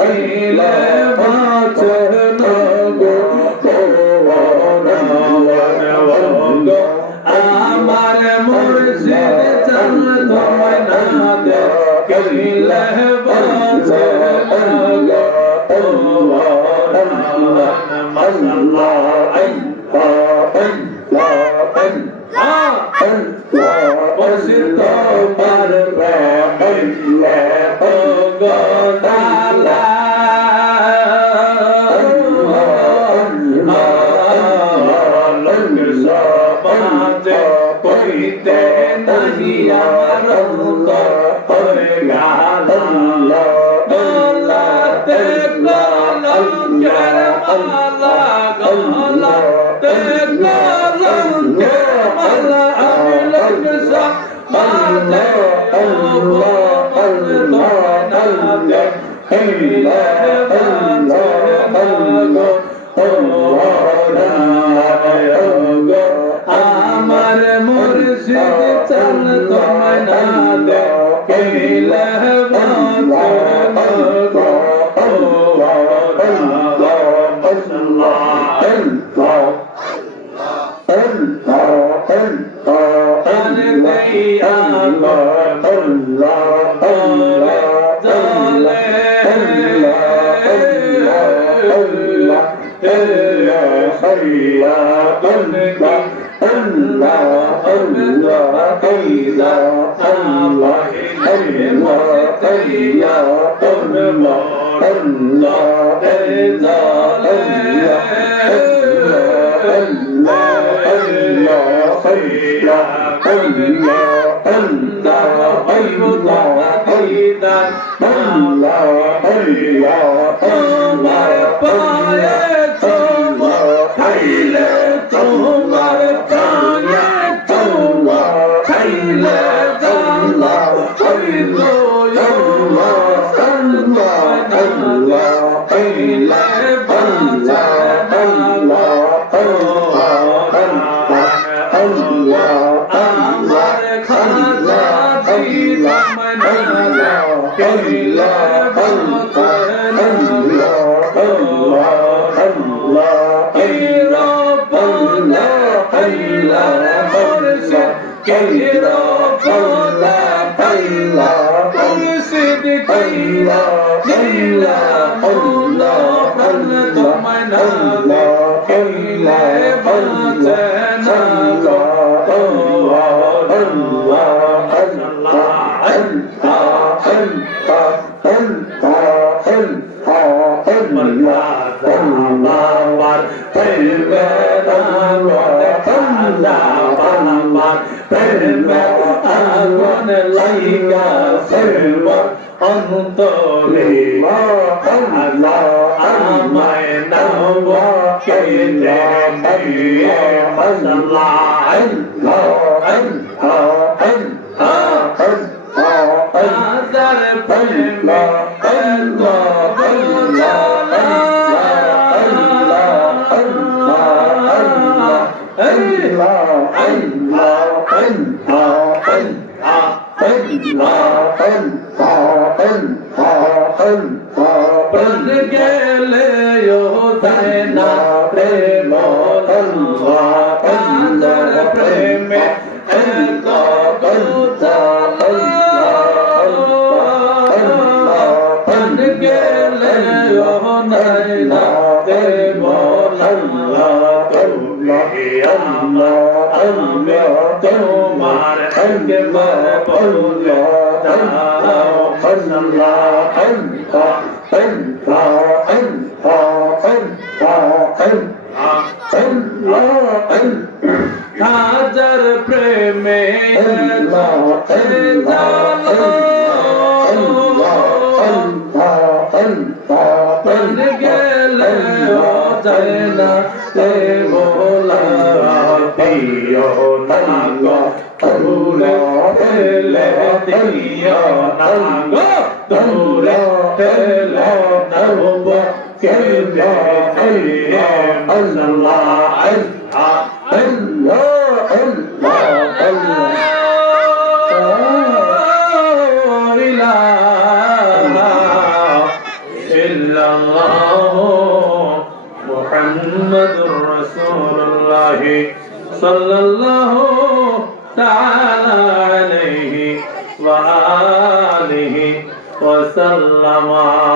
কইলে বাঁচে না গো গো আমার মুর্শিদ চান তোমায় না দেখিলে বাঁচে না গো মুর্শিদ তোমার প্রেমে গো তালা সমাজে কইতে নাহি আমার হয়ে গেল গলাতে কলঙ্কের মালা গলাতে কলঙ্কের মালা আমি লোক সমাজে হেলে আমার মুর্শিদ চান তোমায় না দেখিলে তোমার পায়ে খাইলে তোমার পায়ে খাইলে জালা হইল খাইলে বাঁচা আমার খাজা দিলাম না কইলে অন্তরে আমায় নাম কেটে দিয়ে মশলা হাজার প্রেমে প্রাণ গেলে না প্রেম হাজার প্রেমে প্রাণ গেলে না প্রেম তোমার হাজার প্রেমে গেলে যায় না বলা দিও না তোরে ফেলে দিও না তোরে ফেলে নব কেবে আল্লাহ মুহাম্মাদুর রাসূলুল্লাহ সাল্লাল্লাহু তাআলা আলাইহি ওয়া আলিহি ওয়া সাল্লামা।